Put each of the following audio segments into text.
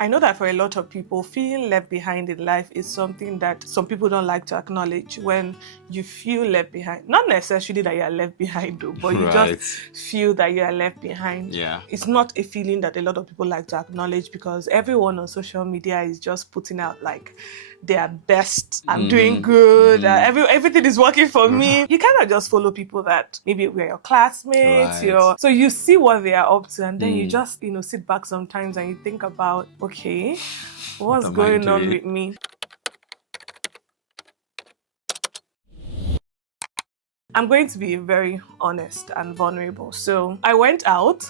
I know that for a lot of people, feeling left behind in life is something that some people don't like to acknowledge. When you feel left behind, not necessarily that you are left behind, though, but you Right. just feel that you are left behind. Yeah. It's not a feeling that a lot of people like to acknowledge, because everyone on social media is just putting out like their best. I'm doing good. Everything is working for me. You cannot just follow people that maybe we're your classmates. Right. So you see what they are up to, and then you just sit back sometimes and you think about, okay, what's am I going on doing? with me? I'm going to be very honest and vulnerable. So I went out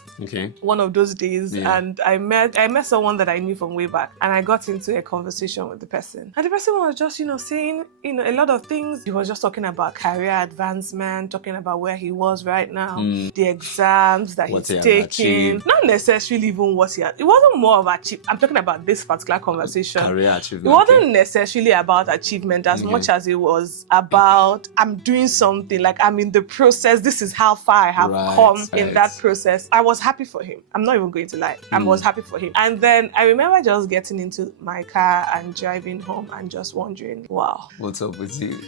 one of those days and I met someone that I knew from way back, and I got into a conversation with the person. And the person was just, saying, a lot of things. He was just talking about career advancement, talking about where he was right now, the exams that he's taking. Not necessarily even what he had. It wasn't more of achievement. I'm talking about this particular conversation. Career achievement. It wasn't necessarily about achievement as much as it was about, I'm doing something, like I'm in the process. This is how far I have come in that process. I was happy for him. I'm not even going to lie. I was happy for him. And then I remember just getting into my car and driving home and just wondering, wow, what's up with you?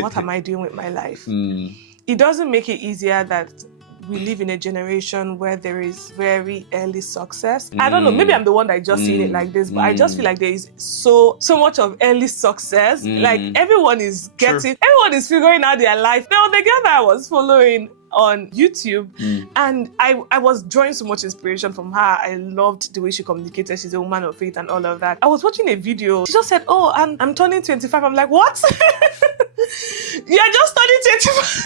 What am I doing with my life? It doesn't make it easier that we live in a generation where there is very early success. I don't know, maybe I'm the one that just seeing it like this, but I just feel like there is so much of early success. Like everyone is everyone is figuring out their life. Now, the girl that I was following on YouTube, and I was drawing so much inspiration from her. I loved the way she communicated. She's a woman of faith and all of that. I was watching a video. She just said, oh, I'm turning 25. I'm like, what? You're just turning 25.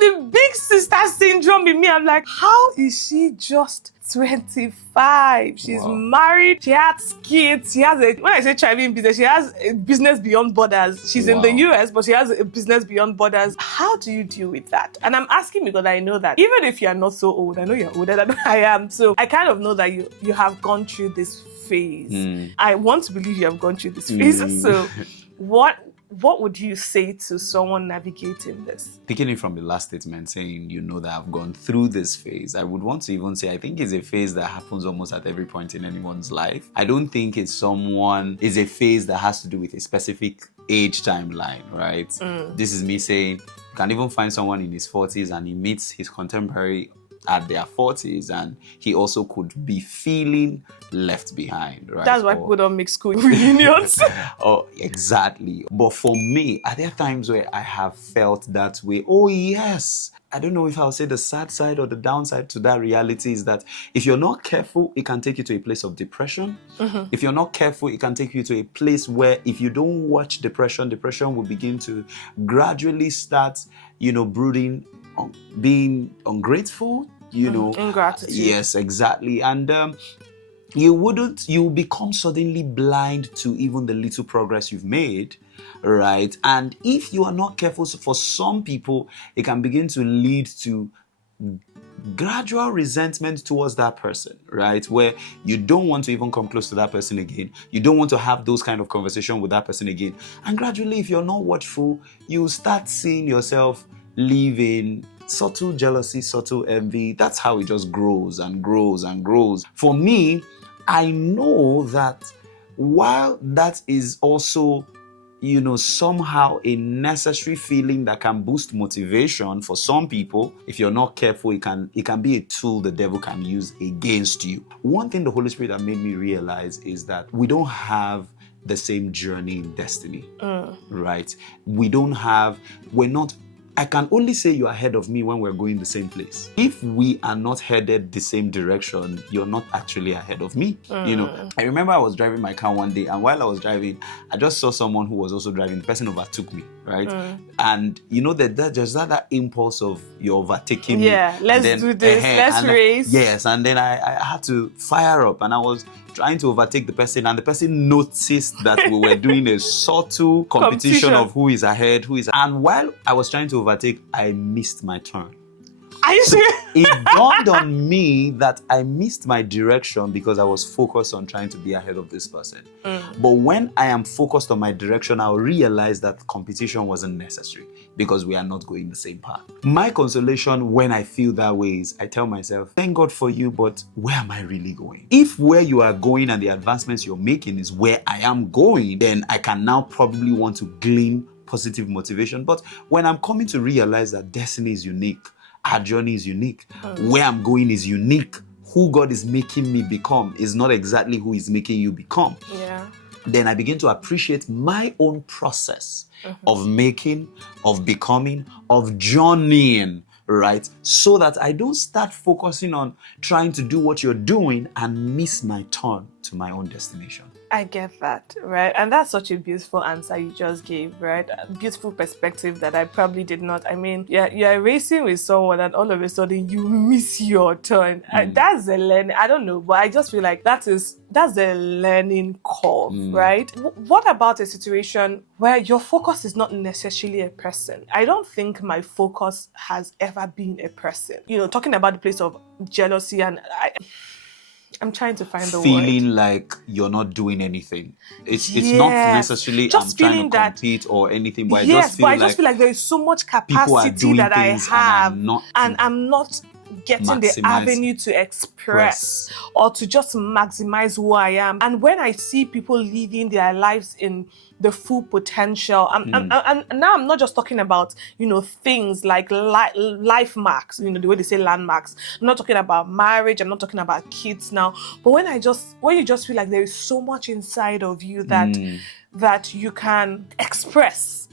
The big sister syndrome in me. I'm like, how is she just 25? She's married. She has kids. She has when I say thriving business, she has a business beyond borders. She's in the US, but she has a business beyond borders. How do you deal with that? And I'm asking because I know that even if you're not so old, I know you're older than I am. So I kind of know that you have gone through this phase. I want to believe you have gone through this phase. So what would you say to someone navigating this? Taking it from the last statement, saying, that I've gone through this phase, I would want to even say, I think it's a phase that happens almost at every point in anyone's life. I don't think it's a phase that has to do with a specific age timeline, right? This is me saying, you can even find someone in his 40s and he meets his contemporary at their 40s and he also could be feeling left behind, right? That's why people don't make school reunions. Oh, exactly. But for me, are there times where I have felt that way? Oh, yes. I don't know if I'll say the sad side or the downside to that reality is that if you're not careful, it can take you to a place of depression. If you're not careful, it can take you to a place where if you don't watch depression will begin to gradually start, brooding, being ungrateful, ingratitude. Yes, exactly. And you become suddenly blind to even the little progress you've made, right? And if you are not careful, for some people, it can begin to lead to gradual resentment towards that person, right? Where you don't want to even come close to that person again. You don't want to have those kind of conversation with that person again. And gradually, if you're not watchful, you start seeing yourself live in subtle jealousy, subtle envy. That's how it just grows and grows and grows. For me, I know that while that is also somehow a necessary feeling that can boost motivation for some people, if you're not careful, it can be a tool the devil can use against you. One thing the Holy Spirit that made me realize is that we don't have the same journey in destiny, right? I can only say you're ahead of me when we're going the same place. If we are not headed the same direction, you're not actually ahead of me. I remember I was driving my car one day, and while I was driving, I just saw someone who was also driving. The person overtook me, right? And that impulse of you overtaking me. Yeah, let's do this. Let's race. Yes, and then I had to fire up, and I was trying to overtake the person, and the person noticed that we were doing a subtle competition of who is ahead, and while I was trying to overtake, I missed my turn. Are you serious? It dawned on me that I missed my direction because I was focused on trying to be ahead of this person. But when I am focused on my direction, I'll realize that competition wasn't necessary because we are not going the same path. My consolation when I feel that way is I tell myself, thank God for you, but where am I really going? If where you are going and the advancements you're making is where I am going, then I can now probably want to glean positive motivation. But when I'm coming to realize that destiny is unique, our journey is unique, where I'm going is unique, who God is making me become is not exactly who He's making you become. Yeah. Then I begin to appreciate my own process of making, of becoming, of journeying, right? So that I don't start focusing on trying to do what you're doing and miss my turn to my own destination. I get that, right? And that's such a beautiful answer you just gave, right? A beautiful perspective that I probably did not. I mean, you're racing with someone and all of a sudden you miss your turn. That's a learning. I don't know, but I just feel like that's a learning curve, right? What about a situation where your focus is not necessarily a person? I don't think my focus has ever been a person. You know, talking about the place of jealousy, and I'm trying to find the word. Feeling like you're not doing anything. It's not necessarily just I'm trying feeling to that, compete or anything, but yes, I just feel like there is so much people are capacity doing that I things have, and I'm not getting the maximize avenue to express or to just maximize who I am. And when I see people living their lives in the full potential, and now I'm not just talking about, you know, things like life marks, you know, the way they say landmarks. I'm not talking about marriage, I'm not talking about kids now, but when you just feel like there is so much inside of you that you can express,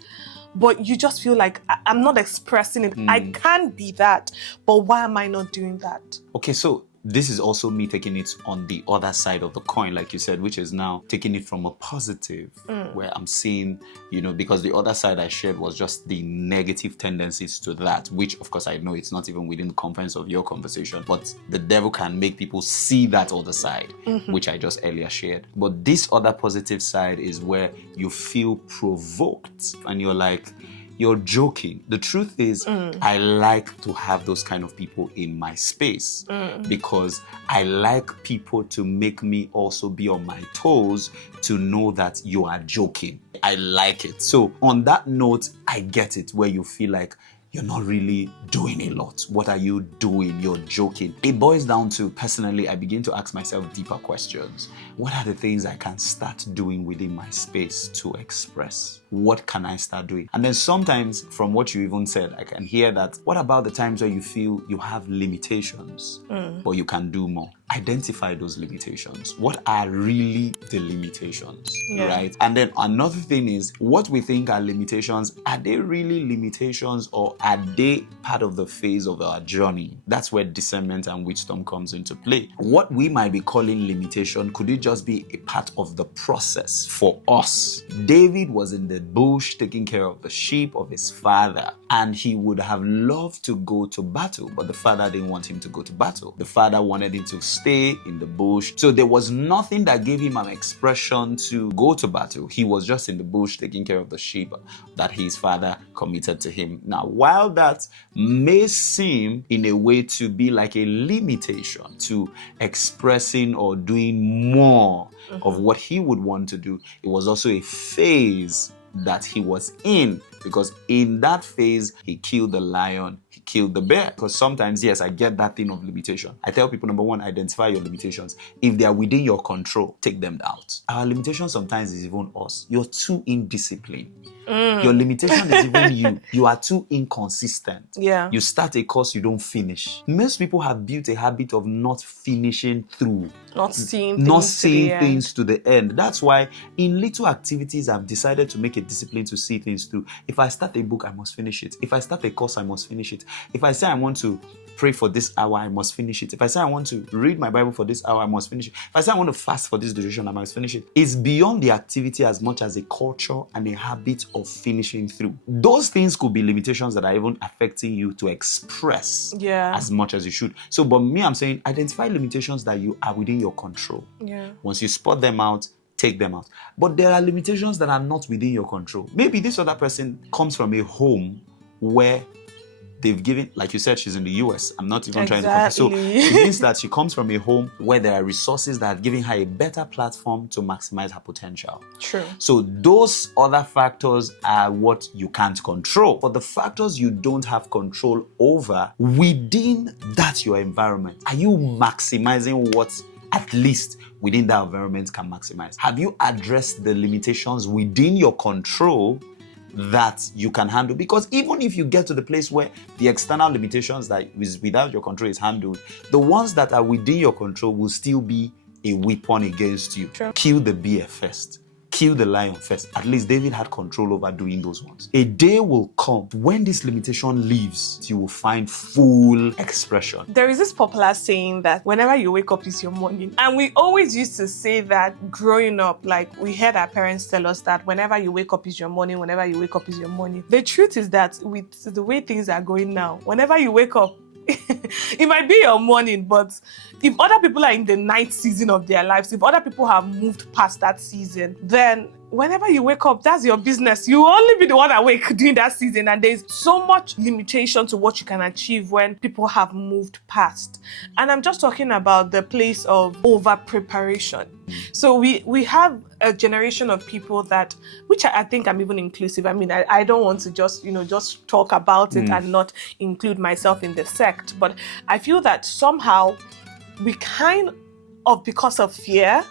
but you just feel like I'm not expressing it. I can't be that, but why am I not doing that? Okay, so this is also me taking it on the other side of the coin, like you said, which is now taking it from a positive, where I'm seeing, you know, because the other side I shared was just the negative tendencies to that, which of course I know it's not even within the confines of your conversation, but the devil can make people see that other side, which I just earlier shared. But this other positive side is where you feel provoked and you're like, you're joking. The truth is, I like to have those kind of people in my space because I like people to make me also be on my toes to know that you are joking. I like it. So on that note, I get it where you feel like you're not really doing a lot. What are you doing? You're joking. It boils down to, personally, I begin to ask myself deeper questions. What are the things I can start doing within my space to express? What can I start doing? And then sometimes, from what you even said, I can hear that, what about the times where you feel you have limitations, but you can do more? Identify those limitations. What are really the limitations, right? And then another thing is, what we think are limitations, are they really limitations or are they part of the phase of our journey? That's where discernment and wisdom comes into play. What we might be calling limitation, could it just be a part of the process for us? David was in the bush taking care of the sheep of his father, and he would have loved to go to battle, but the father didn't want him to go to battle. The father wanted him to stay in the bush. So there was nothing that gave him an expression to go to battle. He was just in the bush taking care of the sheep that his father committed to him. Now, while that may seem in a way to be like a limitation to expressing or doing more of what he would want to do, it was also a phase that he was in, because in that phase he killed the lion, he killed the bear. Because sometimes, yes, I get that thing of limitation. I tell people, number one, identify your limitations. If they are within your control, take them out. Our limitation sometimes is even us. You're too indisciplined. Your limitation is even you. You are too inconsistent. Yeah. You start a course, you don't finish. Most people have built a habit of not finishing through. Not seeing things to the end. That's why in little activities, I've decided to make a discipline to see things through. If I start a book, I must finish it. If I start a course, I must finish it. If I say I want to pray for this hour, I must finish it. If I say I want to read my Bible for this hour, I must finish it. If I say I want to fast for this duration, I must finish it. It's beyond the activity as much as a culture and a habit of finishing through. Those things could be limitations that are even affecting you to express as much as you should. So, but me, I'm saying identify limitations that you are within your control. Once you spot them out, take them out. But there are limitations that are not within your control. Maybe this other person comes from a home where they've given, like you said, she's in the US. I'm not even trying to compare. So it means that she comes from a home where there are resources that are giving her a better platform to maximize her potential. True. So those other factors are what you can't control. But the factors you don't have control over within that your environment, are you maximizing what at least within that environment can maximize? Have you addressed the limitations within your control that you can handle? Because even if you get to the place where the external limitations that is without your control is handled, the ones that are within your control will still be a weapon against you. True. Kill the bear first. Kill the lion first. At least David had control over doing those ones. A day will come when this limitation leaves, you will find full expression. There is this popular saying that whenever you wake up is your morning. And we always used to say that growing up, like we heard our parents tell us that whenever you wake up is your morning, whenever you wake up is your morning. The truth is that with the way things are going now, whenever you wake up, it might be your morning, but if other people are in the night season of their lives, if other people have moved past that season, then whenever you wake up, that's your business. You will only be the one awake during that season, and there's so much limitation to what you can achieve when people have moved past. And I'm just talking about the place of over preparation. So we have a generation of people that, which I think I'm even inclusive. I mean, I don't want to just talk about it and not include myself in the sect, but I feel that somehow we kind of, because of fear,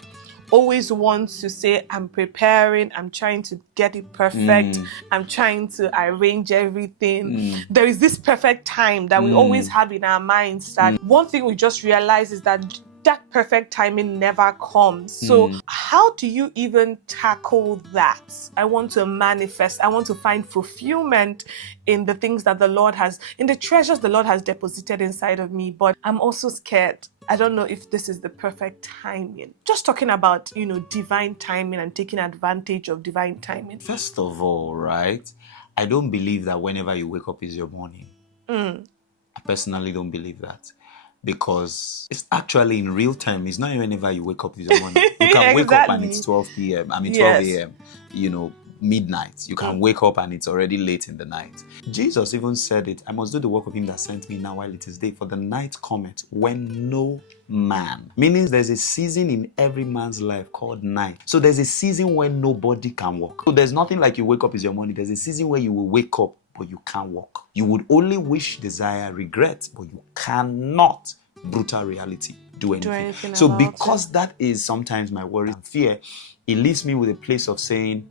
always want to say, I'm preparing, I'm trying to get it perfect, I'm trying to arrange everything. There is this perfect time that we always have in our minds that one thing we just realize is that that perfect timing never comes. So how do you even tackle that? I want to manifest. I want to find fulfillment in the things that the Lord has, in the treasures the Lord has deposited inside of me. But I'm also scared. I don't know if this is the perfect timing. Just talking about, divine timing and taking advantage of divine timing. First of all, right, I don't believe that whenever you wake up is your morning. I personally don't believe that. Because it's actually in real time. It's not whenever you wake up in the morning. You can wake up and it's 12 p.m. 12 a.m. Midnight. You can wake up and it's already late in the night. Jesus even said it, I must do the work of him that sent me now while it is day, for the night cometh when no man. Meaning there's a season in every man's life called night. So there's a season when nobody can walk. So there's nothing like you wake up is your morning. There's a season where you will wake up but you can't walk. You would only wish, desire, regret, but you cannot, brutal reality, do anything. So because that is sometimes my worry and fear, it leaves me with a place of saying,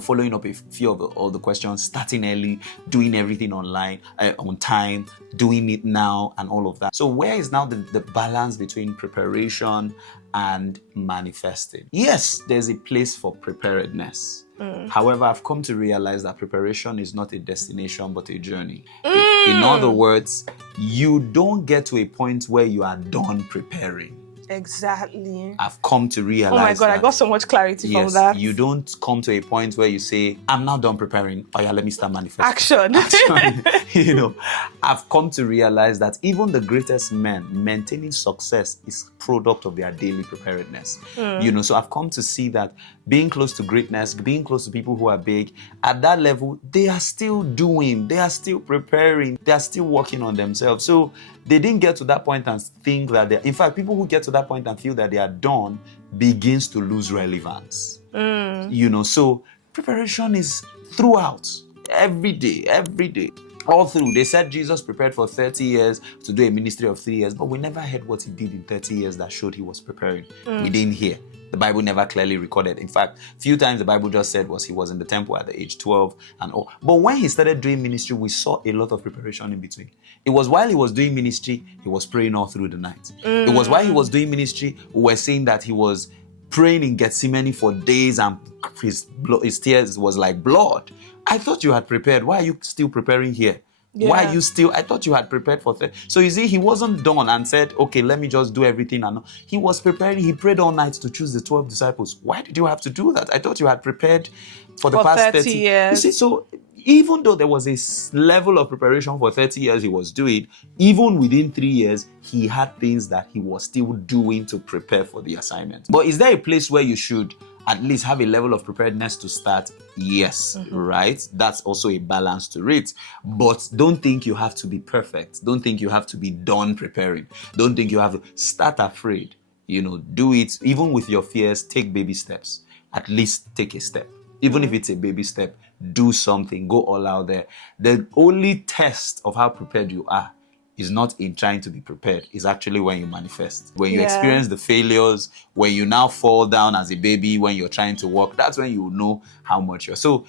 following up a few of all the questions, starting early, doing everything online, on time, doing it now, and all of that. So where is now the balance between preparation and manifesting? Yes, there's a place for preparedness. However, I've come to realize that preparation is not a destination, but a journey. In other words, you don't get to a point where you are done preparing. Exactly. I've come to realize. Oh my God, I got so much clarity from that. You don't come to a point where you say, I'm now done preparing. Oh yeah, let me start manifesting. Action. I've come to realize that even the greatest men, maintaining success is product of their daily preparedness. So I've come to see that being close to greatness, being close to people who are big, at that level, they are still doing, they are still preparing, they are still working on themselves. So they didn't get to that point and think that in fact, people who get to that point and feel that they are done begins to lose relevance. So preparation is throughout, every day. All through. They said Jesus prepared for 30 years to do a ministry of 3 years, but we never heard what he did in 30 years that showed he was preparing. We didn't hear. The Bible never clearly recorded. In fact, few times the Bible just said he was in the temple at the age 12 and all. But when he started doing ministry, we saw a lot of preparation in between. It was while he was doing ministry, he was praying all through the night. It was while he was doing ministry, we were saying that he was praying in Gethsemane for days and his tears was like blood. I thought you had prepared. Why are you still preparing here? Yeah. Why are you still? I thought you had prepared for 30. So you see, he wasn't done and said, okay, let me just do everything. And he was preparing. He prayed all night to choose the 12 disciples. Why did you have to do that? I thought you had prepared for the past 30 years. You see, so even though there was a level of preparation for 30 years he was doing, even within 3 years, he had things that he was still doing to prepare for the assignment. But is there a place where you should at least have a level of preparedness to start? Yes, right? That's also a balance to it. But don't think you have to be perfect. Don't think you have to be done preparing. Don't think you have to start afraid. Do it. Even with your fears, take baby steps. At least take a step. Even if it's a baby step, do something. Go all out there. The only test of how prepared you are is not in trying to be prepared. It's actually when you manifest. When you experience the failures, when you now fall down as a baby, when you're trying to walk, that's when you know how much you're. So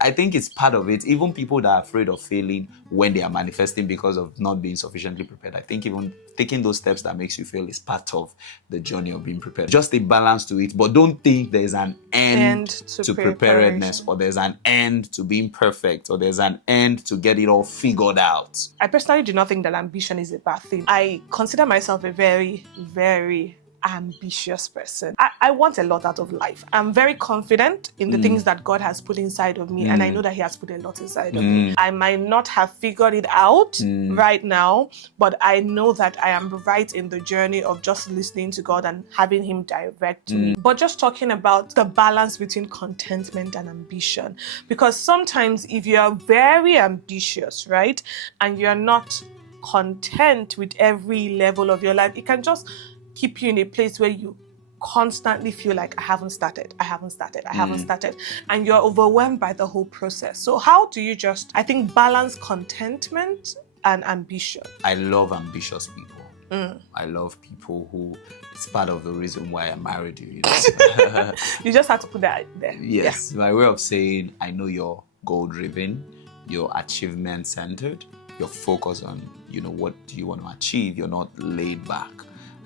I think it's part of it. Even people that are afraid of failing when they are manifesting because of not being sufficiently prepared, I think even taking those steps that makes you fail is part of the journey of being prepared. Just a balance to it, but don't think there's an end to preparedness, or there's an end to being perfect, or there's an end to get it all figured out. I personally do not think that ambition is a bad thing. I consider myself a very, very ambitious person. I want a lot out of life. I'm very confident in the things that God has put inside of me, and I know that He has put a lot inside of me. I might not have figured it out right now, but I know that I am right in the journey of just listening to God and having Him direct me. But just talking about the balance between contentment and ambition, because sometimes if you are very ambitious, right, and you're not content with every level of your life, it can just keep you in a place where you constantly feel like I haven't started, and you're overwhelmed by the whole process. So how do you I think, balance contentment and ambition? I love ambitious people. I love people who, it's part of the reason why I married you. You just have to put that there. Yes, my way of saying, I know you're goal-driven, you're achievement-centered, you're focused on, what do you want to achieve, you're not laid back.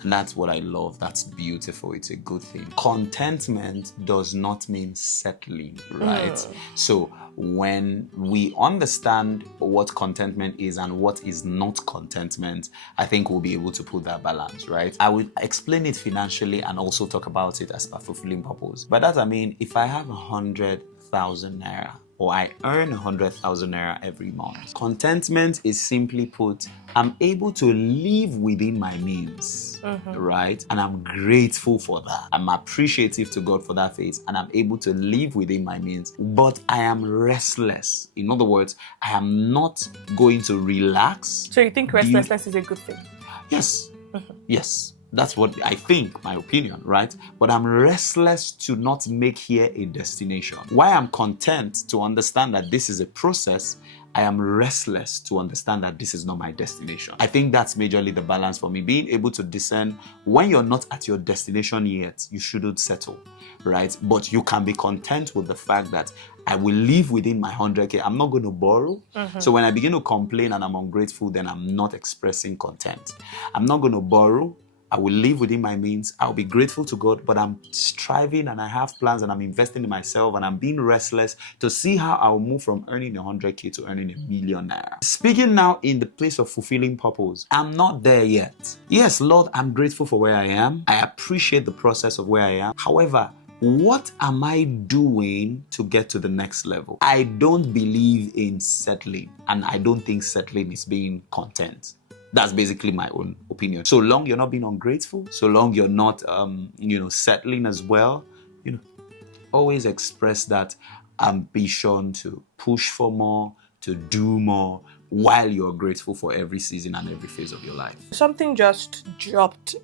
And that's what I love. That's beautiful. It's a good thing. Contentment does not mean settling, right? So when we understand what contentment is and what is not contentment, I think we'll be able to put that balance, right? I will explain it financially and also talk about it as per fulfilling purpose. By that I mean, if I have 100,000 naira, or I earn 100,000 naira every month. Contentment is simply put, I'm able to live within my means, right? And I'm grateful for that. I'm appreciative to God for that faith, and I'm able to live within my means, but I am restless. In other words, I am not going to relax. So you think restlessness is a good thing? Yes. Yes. That's what I think, my opinion, right? But I'm restless to not make here a destination. Why I'm content to understand that this is a process, I am restless to understand that this is not my destination. I think that's majorly the balance for me. Being able to discern when you're not at your destination yet, you shouldn't settle, right? But you can be content with the fact that I will live within my 100K. I'm not going to borrow. So when I begin to complain and I'm ungrateful, then I'm not expressing content. I'm not going to borrow. I will live within my means. I'll be grateful to God, but I'm striving and I have plans and I'm investing in myself and I'm being restless to see how I'll move from earning 100K to earning 1 million naira. Speaking now in the place of fulfilling purpose, I'm not there yet. Yes, Lord, I'm grateful for where I am. I appreciate the process of where I am. However, what am I doing to get to the next level? I don't believe in settling, and I don't think settling is being content. That's basically my own opinion. So long you're not being ungrateful, so long you're not, settling as well, always express that ambition to push for more, to do more, while you're grateful for every season and every phase of your life. Something just dropped,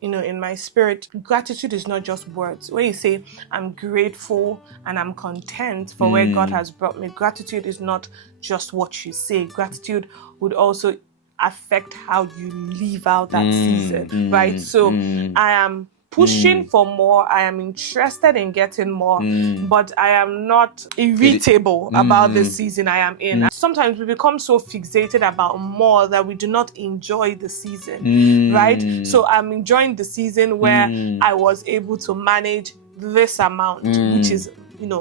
in my spirit. Gratitude is not just words. When you say, I'm grateful and I'm content for where God has brought me, gratitude is not just what you say. Gratitude would also affect how you live out that season, right? So I am pushing for more, I am interested in getting more, but I am not irritable about the season I am in. Sometimes we become so fixated about more that we do not enjoy the season, right? So I'm enjoying the season where I was able to manage this amount, which is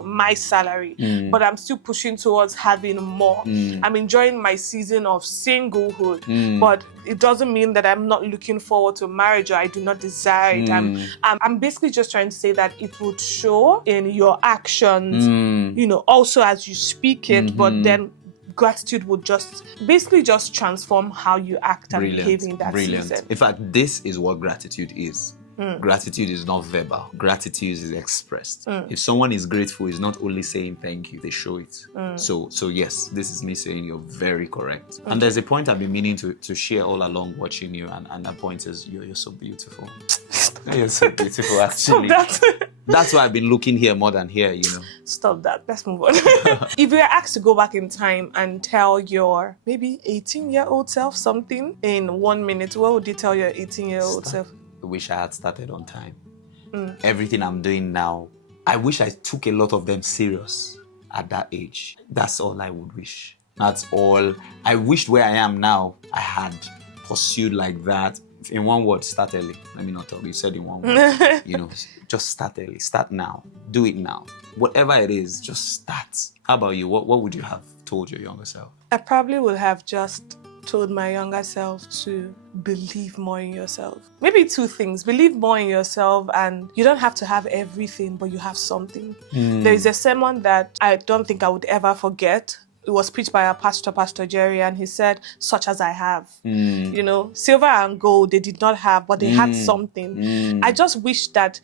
my salary, but I'm still pushing towards having more. I'm enjoying my season of singlehood, but it doesn't mean that I'm not looking forward to marriage or I do not desire it. I'm basically just trying to say that it would show in your actions, also as you speak it, but then gratitude would just transform how you act and behave in that season. In fact, this is what gratitude is. Gratitude is not verbal. Gratitude is expressed. If someone is grateful, it's not only saying thank you, they show it. So yes, this is me saying you're very correct. And there's a point I've been meaning to share all along watching you, and that point is you're so beautiful. You're so beautiful, actually. That's why I've been looking here more than here, you know. Stop that. Let's move on. If you were asked to go back in time and tell your maybe 18-year-old self something in 1 minute, what would you tell your 18-year-old self? I wish I had started on time. Everything I'm doing now, I wish I took a lot of them serious at that age. That's all I would wish. That's all. I wished where I am now, I had pursued like that. In one word, start early. Let me not talk. You said in one word. You know, just start early. Start now. Do it now. Whatever it is, just start. How about you? What would you have told your younger self? I probably would have just told my younger self to believe more in yourself. Maybe 2 things. Believe more in yourself, and you don't have to have everything, but you have something. There is a sermon that I don't think I would ever forget. It was preached by our pastor, Pastor Jerry, and he said, such as I have. You know, silver and gold, they did not have, but they had something. I just wish that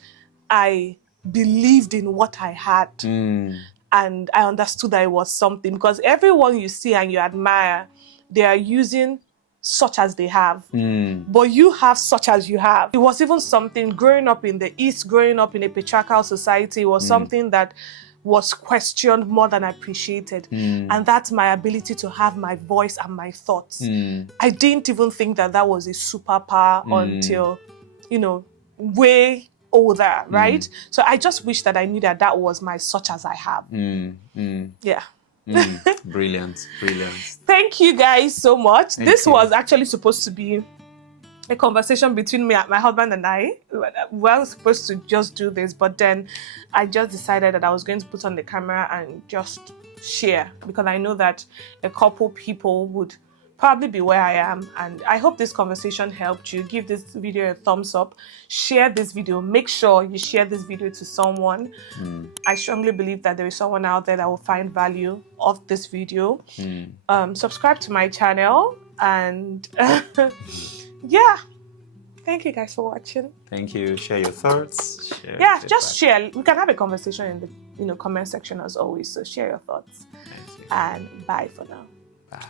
I believed in what I had. And I understood that it was something, because everyone you see and you admire, they are using such as they have. But you have such as you have. It was even something growing up in the East, growing up in a patriarchal society, was something that was questioned more than appreciated. And that's my ability to have my voice and my thoughts. I didn't even think that that was a superpower until, you know, way older, right? So I just wish that I knew that that was my such as I have. Yeah. Brilliant, brilliant. Thank you guys so much. Thank This you. was actually supposed to be a conversation between me, my husband and I. We were supposed to just do this, but then I just decided that I was going to put on the camera and just share, because I know that a couple people would probably be where I am, and I hope this conversation helped you. Give this video a thumbs up, share this video, make sure you share this video to someone. I strongly believe that there is someone out there that will find value of this video. Subscribe to my channel, and yeah, thank you guys for watching. Thank you. Share your thoughts. Just share. We can have a conversation in the comment section as always, so share your thoughts. Thank you. And bye for now. Bye.